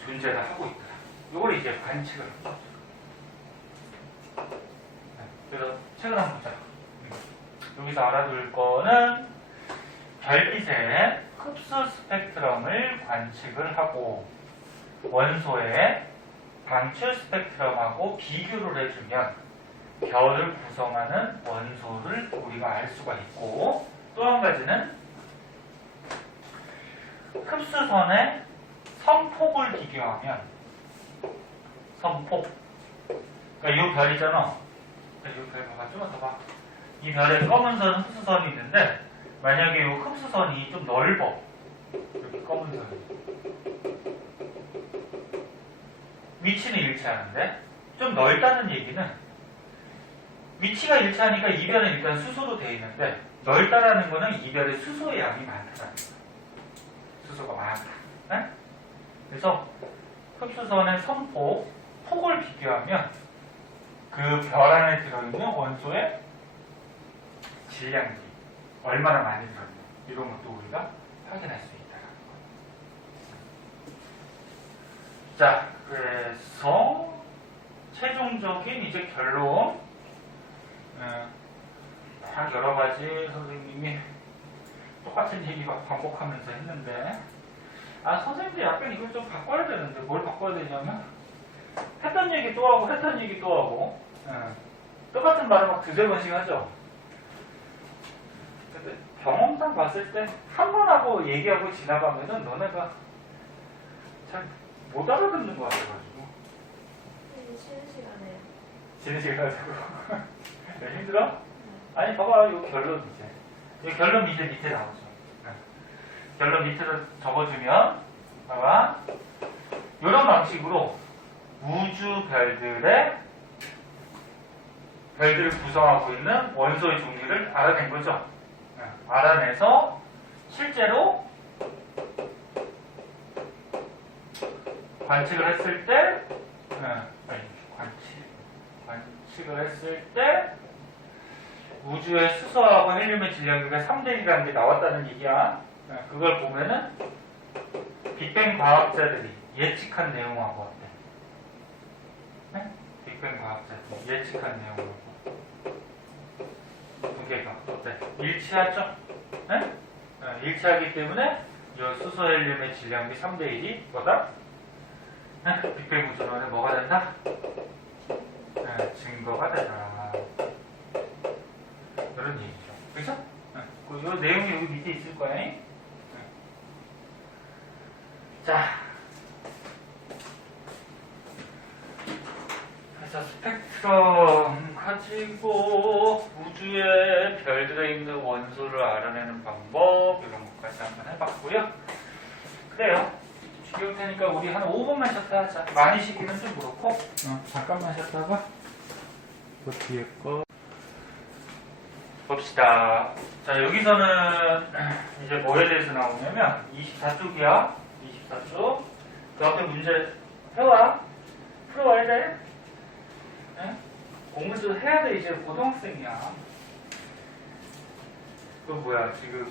존재를 하고 있더라. 이걸 이제 관측을 한 거죠. 그래서 책을 한번 보자. 여기서 알아둘 거는 별빛의 흡수 스펙트럼을 관측을 하고 원소의 방출 스펙트럼하고 비교를 해주면 별을 구성하는 원소를 우리가 알 수가 있고 또 한 가지는 흡수선의 선폭을 비교하면 선폭 그러니까 이 별이잖아. 이 별 봐봐. 좀만 더 봐. 이 별에 검은 선 흡수선이 있는데 만약에 이 흡수선이 좀 넓어 이렇게 검은 선이 위치는 일치하는데 좀 넓다는 얘기는 위치가 일치하니까 이 별은 일단 수소로 되어 있는데 넓다라는 거는 이 별의 수소의 양이 많다는 거야. 수소가 많다. 네? 그래서 흡수선의 선폭, 폭을 비교하면 그 별 안에 들어있는 원소의 질량이 얼마나 많이 들어있냐 이런 것도 우리가 확인할 수 있다는 거. 자, 그래서 최종적인 이제 결론 막 여러 가지 선생님이 똑같은 얘기 막 반복하면서 했는데 선생님들 약간 이걸 좀 바꿔야 되는데 뭘 바꿔야 되냐면 했던 얘기 또 하고 했던 얘기 또 하고 똑같은 말을 막 두세 번씩 하죠. 근데 경험상 봤을 때 한 번 하고 얘기하고 지나가면은 너네가 잘 못 알아듣는 거 같아가지고 쉬는 시간에 쉬는 시간에 하고 힘들어? 아니 봐봐 이 결론 이제 이 결론 이제 밑에 나오죠. 결론 밑에서 적어주면 봐봐 이런 방식으로 우주 별들을 구성하고 있는 원소의 종류를 알아낸 거죠. 알아내서 실제로 관측을 했을 때 관측을 했을 때 우주의 수소하고 헬륨의 질량비가 3대1이라는 게 나왔다는 얘기야. 그걸 보면은 빅뱅 과학자들이 예측한 내용하고 어때? 네? 빅뱅 과학자들이 예측한 내용하고 두 개가 어때? 일치하죠? 네? 일치하기 때문에 이 수소 헬륨의 질량비 3대1이 뭐다? 네? 빅뱅 우주론에 뭐가 된다? 네, 증거가 되다. 이런 얘기죠. 그죠? 이 내용이 여기 밑에 있을 거야. 자, 그래서 스펙트럼 가지고 우주에 별들에 있는 원소를 알아내는 방법 이런 것까지 한번 해봤고요. 그래요. 지겨울 테니까 우리 한 5분만 쉬었다 하자. 많이 쉬기는 좀 그렇고 잠깐만 쉬었다가 그 뒤에 거 봅시다. 자, 여기서는 이제 뭐에 대해서 나오냐면 24쪽이야. 24쪽. 그 앞에 문제 해와. 풀어와야 돼. 네? 공부도 해야 돼. 이제 고등학생이야. 그 뭐야 지금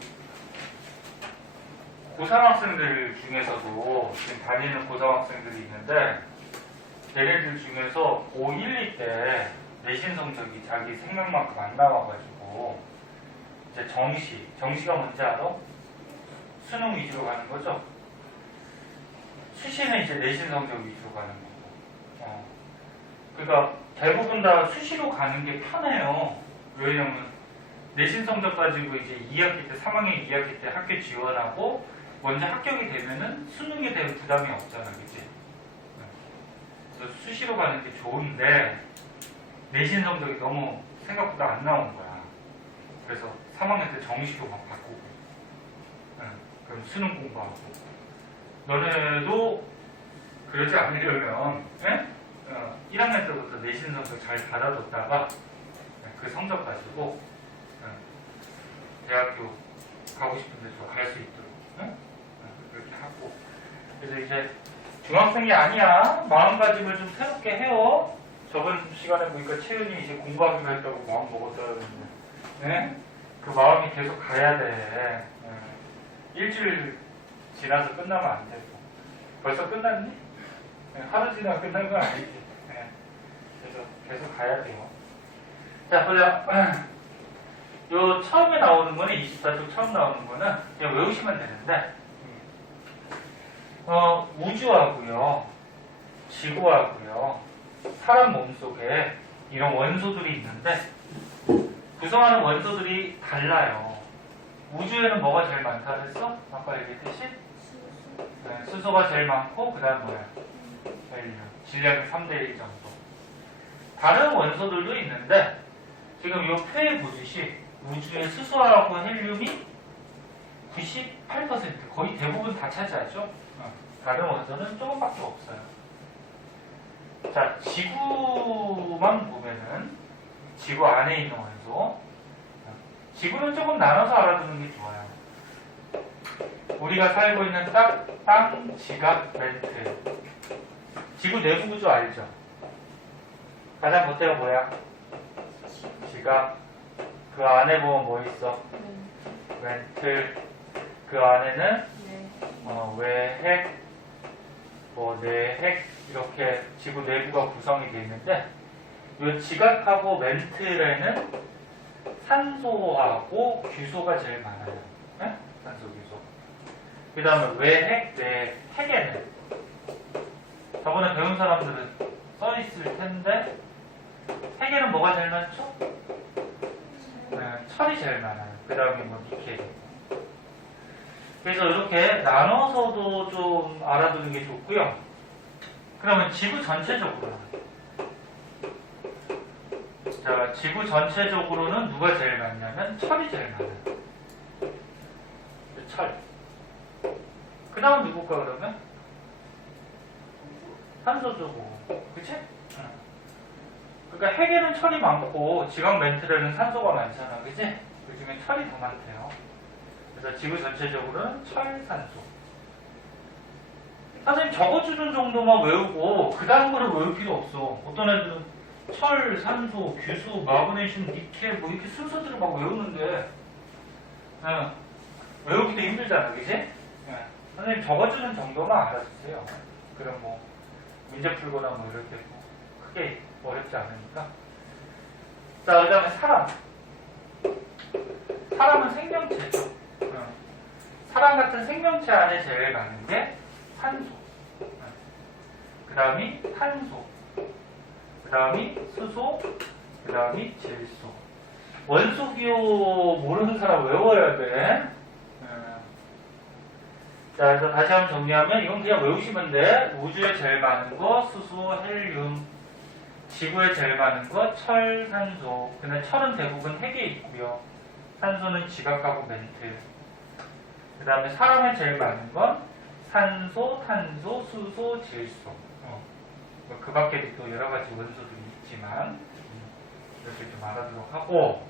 고3학생들 중에서도 지금 다니는 고등학생들이 있는데 걔네들 중에서 고1, 2 때 내신 성적이 자기 생각만큼 안 나와가지고 이제 정시가 뭔지 알아? 수능 위주로 가는 거죠. 수시는 이제 내신 성적 위주로 가는 거고. 그러니까 대부분 다 수시로 가는 게 편해요. 왜냐면 내신 성적 가지고 이제 2학기 때, 3학년 2학기 때 학교 지원하고 먼저 합격이 되면은 수능에 대한 부담이 없잖아, 그치? 그래서 수시로 가는 게 좋은데 내신 성적이 너무 생각보다 안 나온 거야. 그래서 3학년 때 정시로 막 바꾸고, 그럼 수능 공부하고. 너네도 그러지 않으려면 1학년 때부터 내신 성적 잘 받아뒀다가 그 성적 가지고 대학교 가고 싶은 데서 갈 수 있도록 그렇게 하고. 그래서 이제 중학생이 아니야. 마음가짐을 좀 새롭게 해요. 저번 시간에 보니까 채은이 이제 공부하기로 했다고 마음 먹었어요. 네? 그 마음이 계속 가야 돼. 일주일 지나서 끝나면 안 되고. 벌써 끝났니? 하루 지나 끝난 건 아니지. 그래서 계속 가야 돼요. 자, 보자. 요 처음에 나오는 거는 24쪽 처음 나오는 거는 그냥 외우시면 되는데 우주하고요, 지구하고요, 사람 몸속에 이런 원소들이 있는데 구성하는 원소들이 달라요. 우주에는 뭐가 제일 많다 그랬어? 아까 얘기했듯이 수소가 제일 많고 그 다음 뭐야? 헬륨. 질량이 3대1 정도. 다른 원소들도 있는데 지금 이 표에 보듯이 우주의 수소하고 헬륨이 98% 거의 대부분 다 차지하죠. 다른 원소는 조금밖에 없어요. 자, 지구만 보면은 지구 안에 있는 원소. 지구는 조금 나눠서 알아두는 게 좋아요. 우리가 살고 있는 땅, 지각, 멘트. 지구 내부 구조 알죠? 가장 겉에가 뭐야? 지각. 그 안에 보면 뭐 있어? 멘틀. 그 안에는 외핵, 내핵 이렇게 지구 내부가 구성이 되어 있는데 이 지각하고 멘틀에는 산소하고 규소가 제일 많아요. 네? 산소, 규소. 그 다음에 외핵, 핵에는 저번에 배운 사람들은 써 있을 텐데 핵에는 뭐가 제일 많죠? 철이 제일 많아요. 그 다음에 니켈. 그래서 이렇게 나눠서도 좀 알아두는 게 좋고요. 그러면 지구 전체적으로는 자, 지구 전체적으로는 누가 제일 많냐면 철이 제일 많아요. 철. 그 다음 누굴까 그러면? 산소죠 뭐. 그치? 그러니까 핵에는 철이 많고 지각 멘틀에는 산소가 많잖아. 그치? 그 중에 철이 더 많대요. 그래서 지구 전체적으로는 철, 산소. 선생님 적어주는 정도만 외우고 그 다음 거를 외울 필요 없어. 어떤 애들은 철, 산소, 규소, 마그네슘, 니켈 뭐 이렇게 순서들을 막 외우는데 외우기도 힘들잖아. 그치? 선생님 적어주는 정도만 알아주세요. 그럼 뭐 문제 풀거나 뭐 이렇게 뭐 크게 어렵지 않으니까. 자, 그 다음에 사람. 사람은 생명체죠. 사람 같은 생명체 안에 제일 많은 게 산소. 그 다음이 탄소. 그 다음이 수소. 그 다음이 질소. 원소 기호 모르는 사람 외워야 돼. 자, 그래서 다시 한번 정리하면 이건 그냥 외우시면 돼. 우주에 제일 많은 거 수소, 헬륨. 지구에 제일 많은 거 철, 산소. 근데 철은 대부분 핵에 있고요. 산소는 지각하고 멘틀. 그 다음에 사람에 제일 많은 건 산소, 탄소, 수소, 질소. 그 밖에도 또 여러 가지 원소들이 있지만 이렇게 좀 알아두도록 하고.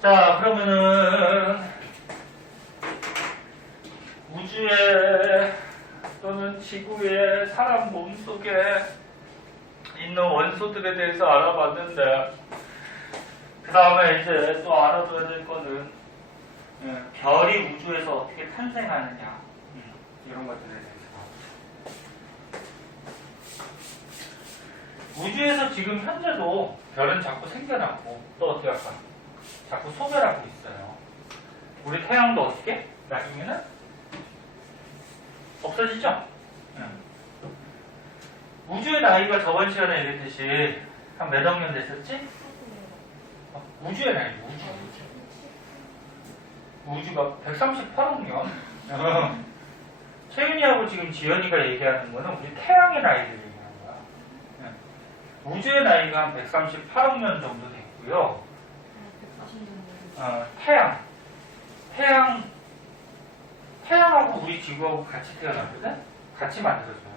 자, 그러면은 우주에 또는 지구의 사람 몸속에 있는 원소들에 대해서 알아봤는데 그 다음에 이제 또 알아둬야 될 거는 별이 우주에서 어떻게 탄생하느냐 이런 것들에 대해서. 우주에서 지금 현재도 별은 자꾸 생겨나고 또 어떻게 할까? 자꾸 소멸하고 있어요. 우리 태양도 어떻게? 나중에는 없어지죠? 우주의 나이가 저번 시간에 얘기했듯이 한 몇 억 년 됐었지? 우주의 나이, 우주가 138억 년. 채윤이하고 지금 지연이가 얘기하는 거는 우리 태양의 나이를 얘기하는 거야. 우주의 나이가 한 138억 년 정도 됐고요. 태양하고 우리 지구하고 같이 태어나거든? 같이 만들어져요.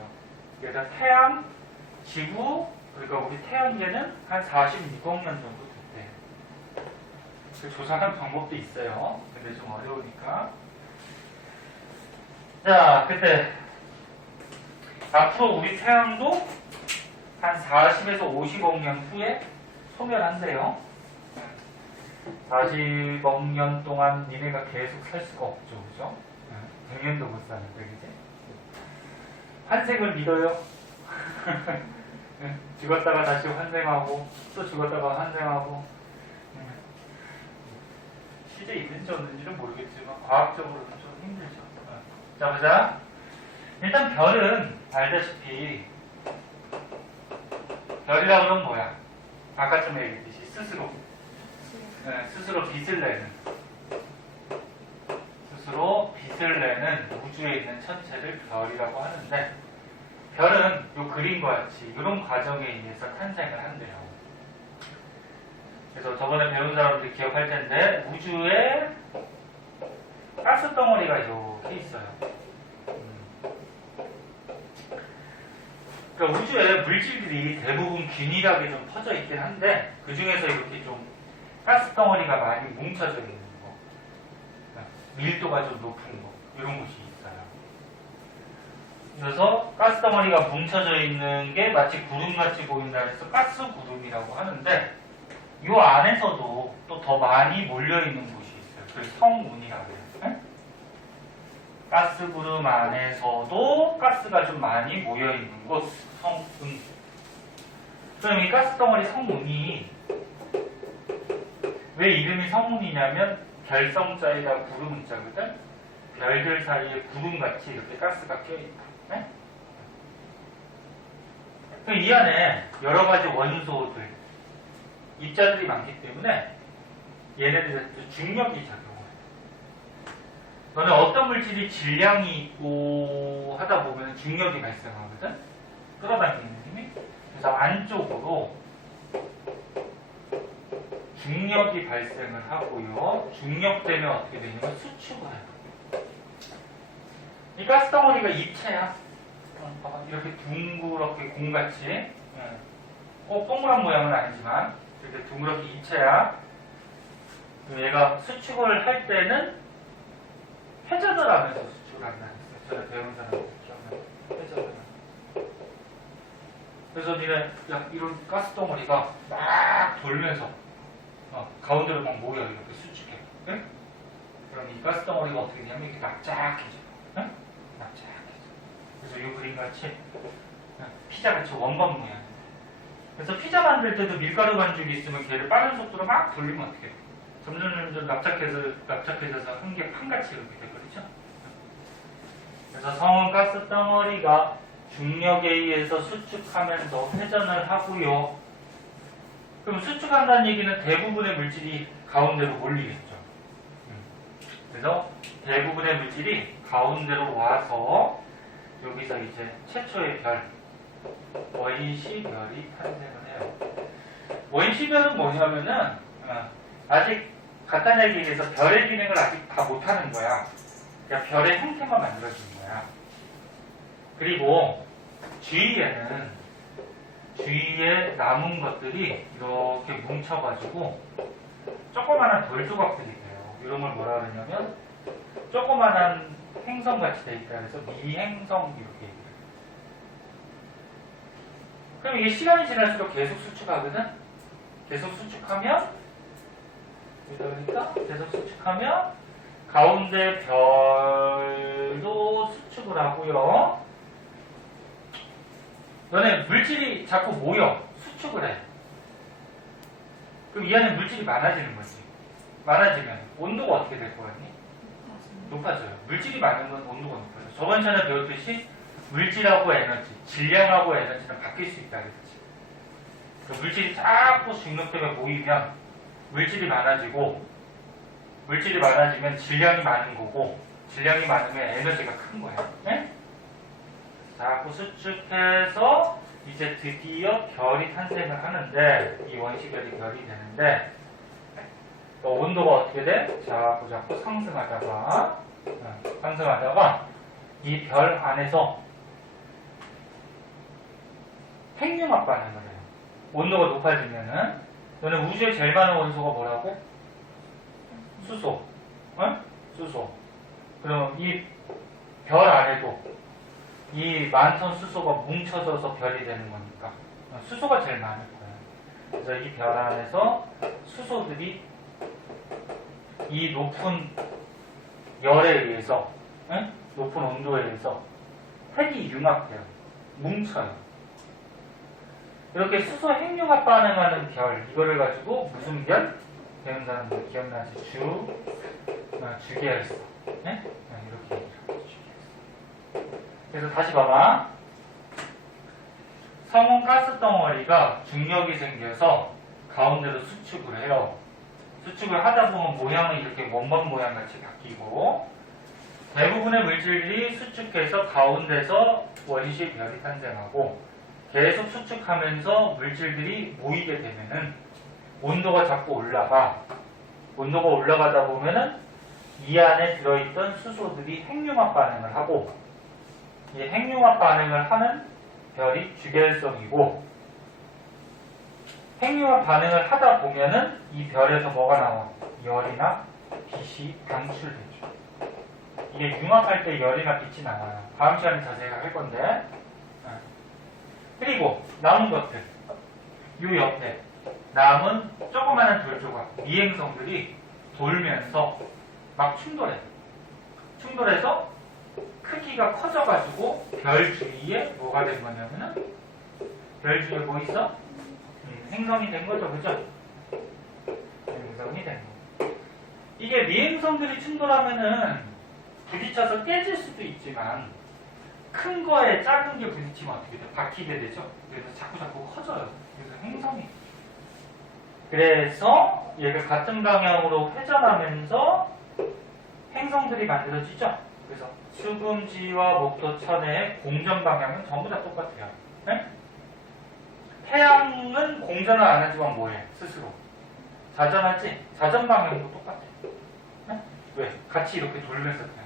그래서 태양, 지구, 그러니까 우리 태양계는 한 46억 년 정도 됐대. 그 조사하는 방법도 있어요. 근데 좀 어려우니까. 자, 그때 앞으로 우리 태양도 한 40에서 50억 년 후에 소멸한대요. 40억 년 동안 니네가 계속 살 수가 없죠, 그죠? 100년도 못 사는데, 그지? 환생을 믿어요? 죽었다가 다시 환생하고, 또 죽었다가 환생하고. 실제 있는지 없는지는 모르겠지만, 과학적으로는 좀 힘들죠. 자, 보자. 일단 별은 알다시피, 별이라고 그러면 뭐야? 아까 좀 얘기했듯이 스스로 빛을 내는 우주에 있는 천체를 별이라고 하는데, 별은 이 그림과 같이 이런 과정에 의해서 탄생을 한대요. 그래서 저번에 배운 사람들이 기억할 텐데, 우주에 가스덩어리가 이렇게 있어요. 그러니까 우주에 물질들이 대부분 균일하게 좀 퍼져 있긴 한데, 그 중에서 이렇게 좀 가스덩어리가 많이 뭉쳐져 있는 거, 밀도가 좀 높은 거, 이런 곳이 있어요. 그래서 가스덩어리가 뭉쳐져 있는 게 마치 구름같이 보인다 해서 가스구름이라고 하는데, 이 안에서도 또 더 많이 몰려있는 곳이 있어요. 그걸 성운이라고 해요. 네? 가스구름 안에서도 가스가 좀 많이 모여있는 곳, 성운. 그럼 이 가스덩어리 성운이 왜 이름이 성운이냐면 별성자에다 구름자거든? 별들 사이에 구름같이 이렇게 가스가 껴있다. 네? 그럼 이 안에 여러 가지 원소들, 입자들이 많기 때문에 얘네들한테 중력이 작용해요. 너는 어떤 물질이 질량이 있고 하다 보면 중력이 발생하거든? 끌어당기는 힘이. 그래서 안쪽으로 중력이 발생을 하고요. 중력 때문에 어떻게 되냐면 수축을 해요. 이 가스덩어리가 입체야. 봐봐. 이렇게 둥그렇게 공같이. 꼭 동그란 모양은 아니지만 이렇게 둥그렇게 입체야. 얘가 수축을 할 때는 회전을 하면서 수축을 한다 했어요. 전에 배운 사람들 기억나요? 회전을 하면서. 그래서 니네 이런 가스덩어리가 막 돌면서 가운데로 막 모여 이렇게 수축해. 네? 그럼 이 가스덩어리가 어떻게 되냐면 이렇게 납작해져. 네? 납작해져. 그래서 이 그림같이 피자같이 원반 모양. 그래서 피자 만들 때도 밀가루 반죽이 있으면 걔를 빠른 속도로 막 돌리면 어떻게 돼? 점점 납작해져서 한 개 판같이 이렇게 되거든요. 그래서 성운 가스덩어리가 중력에 의해서 수축하면서 회전을 하고요. 그럼 수축한다는 얘기는 대부분의 물질이 가운데로 몰리겠죠. 그래서 대부분의 물질이 가운데로 와서 여기서 이제 최초의 별, 원시별이 탄생을 해요. 원시별은 뭐냐면은 아직 간단하게 얘기해서 별의 기능을 아직 다 못하는 거야. 그냥 별의 형태만 만들어진 거야. 그리고 주위에 남은 것들이 이렇게 뭉쳐가지고 조그만한 돌 조각들이 돼요. 이런 걸 뭐라 그러냐면 조그만한 행성같이 돼 있다 그래서 미행성 이렇게 얘기해요. 그럼 이게 시간이 지날수록 계속 수축하거든? 계속 수축하면 계속 수축하면 가운데 별도 수축을 하고요. 너네 물질이 자꾸 모여 수축을 해. 그럼 이 안에 물질이 많아지는 거지. 많아지면 온도가 어떻게 될 거니? 높아져요. 물질이 많은 건 온도가 높아져요. 저번 시간에 배웠듯이 물질하고 에너지, 질량하고 에너지는 바뀔 수 있다 그랬지. 그래서 물질이 자꾸 중력tem에 모이면 물질이 많아지고, 물질이 많아지면 질량이 많은 거고, 질량이 많으면 에너지가 큰 거예요. 네? 자꾸 수축해서 이제 드디어 별이 탄생을 하는데, 이 원시별이 별이 되는데, 온도가 어떻게 돼? 자꾸 상승하다가 이 별 안에서 핵융합 반응을 해요. 온도가 높아지면은, 너는 우주에 제일 많은 원소가 뭐라고? 수소. 어? 수소. 그럼 이 별 안에도 이 많던 수소가 뭉쳐져서 별이 되는 거니까 수소가 제일 많을 거예요. 그래서 이 별 안에서 수소들이 이 높은 열에 의해서, 높은 온도에 의해서 핵이 융합돼요. 뭉쳐요. 이렇게 수소 핵융합 반응하는 별, 이거를 가지고 무슨 별? 배운 사람들 기억나지? 주계열성. 네? 이렇게 얘기하죠. 주계열성. 그래서 다시 봐봐. 성운 가스 덩어리가 중력이 생겨서 가운데로 수축을 해요. 수축을 하다 보면 모양은 이렇게 원반 모양 같이 바뀌고, 대부분의 물질들이 수축해서 가운데서 원시 별이 탄생하고, 계속 수축하면서 물질들이 모이게 되면은 온도가 자꾸 올라가. 온도가 올라가다 보면은 이 안에 들어있던 수소들이 핵융합 반응을 하고, 이 핵융합 반응을 하는 별이 주계열성이고, 핵융합 반응을 하다 보면은 이 별에서 뭐가 나와? 열이나 빛이 방출되죠. 이게 융합할 때 열이나 빛이 나와요. 다음 시간에 자세히 할 건데. 그리고 남은 것들, 요 옆에 남은 조그마한 돌조각, 미행성들이 돌면서 막 충돌해. 충돌해서 크기가 커져가지고 별 주위에 뭐가 된 거냐면은, 별 주위에 뭐 있어? 행성이 된 거죠, 그죠? 행성이 된 거. 이게 미행성들이 충돌하면은 부딪혀서 깨질 수도 있지만, 큰 거에 작은 게 부딪히면 어떻게 돼? 박히게 되죠? 그래서 자꾸 커져요. 그래서 행성이. 그래서 얘가 같은 방향으로 회전하면서 행성들이 만들어지죠? 그래서 수금지와 목토천의 공전 방향은 전부 다 똑같아요. 네? 태양은 공전을 안 하지만 뭐해? 스스로. 자전하지? 자전 방향도 똑같아. 네? 왜? 같이 이렇게 돌면서 태어나.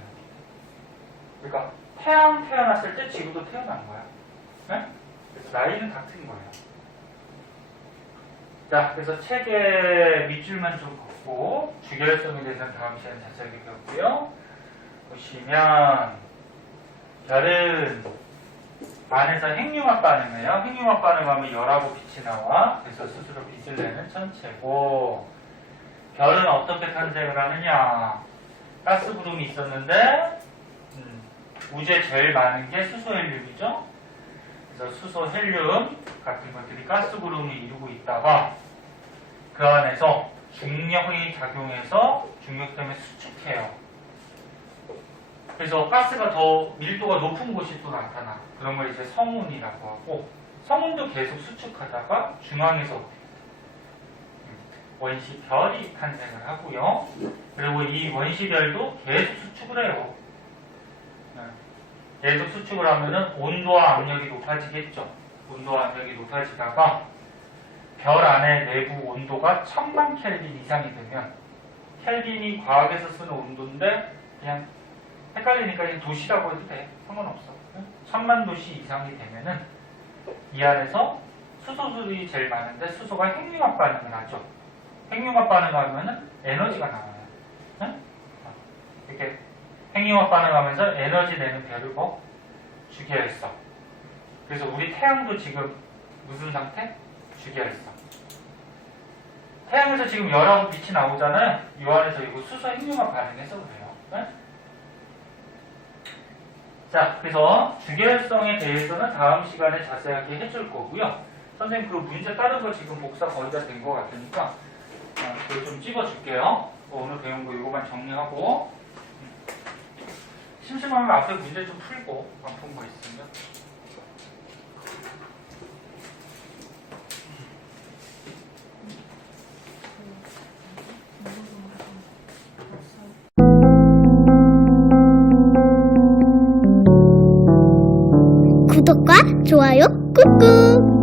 그러니까 태양 태어났을 때 지구도 태어난 거야. 네? 그래서 나이는 같은 거예요. 자, 그래서 책의 밑줄만 좀 걷고 주계열성에 대해서는 다음 시간에 자세하게 배웠고요. 보시면 별은 안에서 핵융합 반응해요. 핵융합 반응하면 열하고 빛이 나와. 그래서 스스로 빛을 내는 천체고, 별은 어떻게 탄생을 하느냐? 가스 구름이 있었는데 우주에 제일 많은 게 수소 헬륨이죠. 그래서 수소 헬륨 같은 것들이 가스 구름을 이루고 있다가 그 안에서 중력이 작용해서 중력 때문에 수축해요. 그래서 가스가 더 밀도가 높은 곳이 또 나타나. 그런 걸 이제 성운이라고 하고, 성운도 계속 수축하다가 중앙에서 원시별이 탄생을 하고요. 그리고 이 원시별도 계속 수축을 해요. 계속 수축을 하면은 온도와 압력이 높아지겠죠. 온도와 압력이 높아지다가 별 안의 내부 온도가 1000만 켈빈 이상이 되면, 켈빈이 과학에서 쓰는 온도인데 그냥 헷갈리니까 그냥 도시라고 해도 돼. 상관없어. 1000만 도시 이상이 되면은 이 안에서 수소들이 제일 많은데 수소가 핵융합 반응을 하죠. 핵융합 반응하면은 에너지가 나와요. 이렇게 핵융합 반응하면서 에너지 내는 별을 뭐? 주계열성. 그래서 우리 태양도 지금 무슨 상태? 주계열성. 태양에서 지금 열하고 빛이 나오잖아요. 이 안에서 이거 수소 핵융합 반응해서 그래요. 네? 자, 그래서 주계열성에 대해서는 다음 시간에 자세하게 해줄 거고요. 선생님 그 문제 다른 거 지금 복사 거의 다 된 것 같으니까 그걸 좀 찍어줄게요. 뭐 오늘 배운 거 이거만 정리하고 심심하면 앞에 문제 좀 풀고 안 푼 거 있으면 구독과 좋아요 꾹꾹.